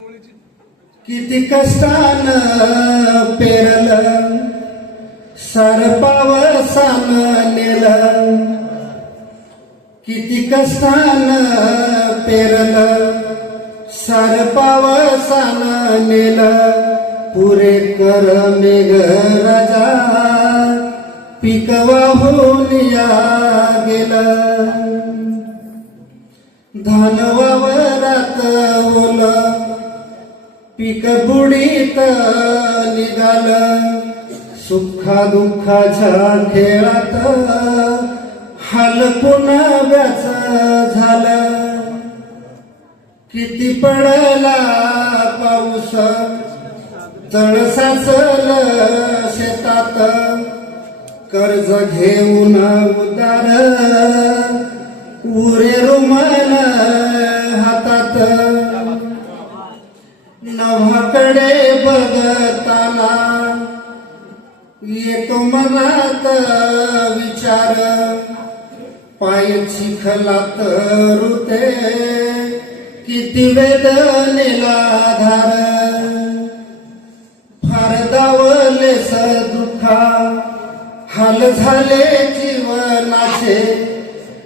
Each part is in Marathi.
किती कष्टानं पेरलं सार पावसानं नेलं, किती कष्टानं पेरलं सार पावसानं नेलं, पुरे कर मेघ राजा पीक वाहून या गेलं, धान वावरात ओलं पीक बुडीत निघालं, सुखा दुःखाच्या खेळात हाल पुन्हाव्याच झालं, किती पडला पाऊस तळ साचलं शेतात, कर्ज घेऊन उदार उरे रुमाल हातात, नभाकडे बघताना येतो मनात विचार, पाय चिखलात रुते किती वेदनेला धार, फार दावलेस दुःखा हाल झाले जीवनाचे,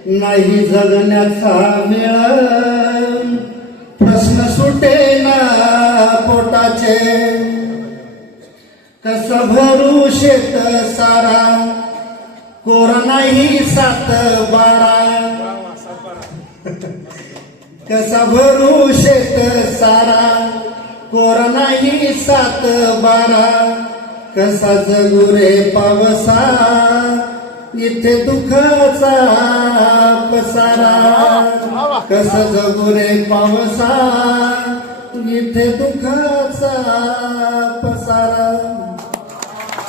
नाही जगण्याचा मेळ प्रश्न सुटेना पोटाचे, कस भरू शेत सारा कोर नाही 7-12, कसा भरू शेत सारा कोर नाही 7-12, कसा जगू रे पावसा इथे दुःखाचा पसारा, कसा जगू रे पावसा इथे दुःखाचा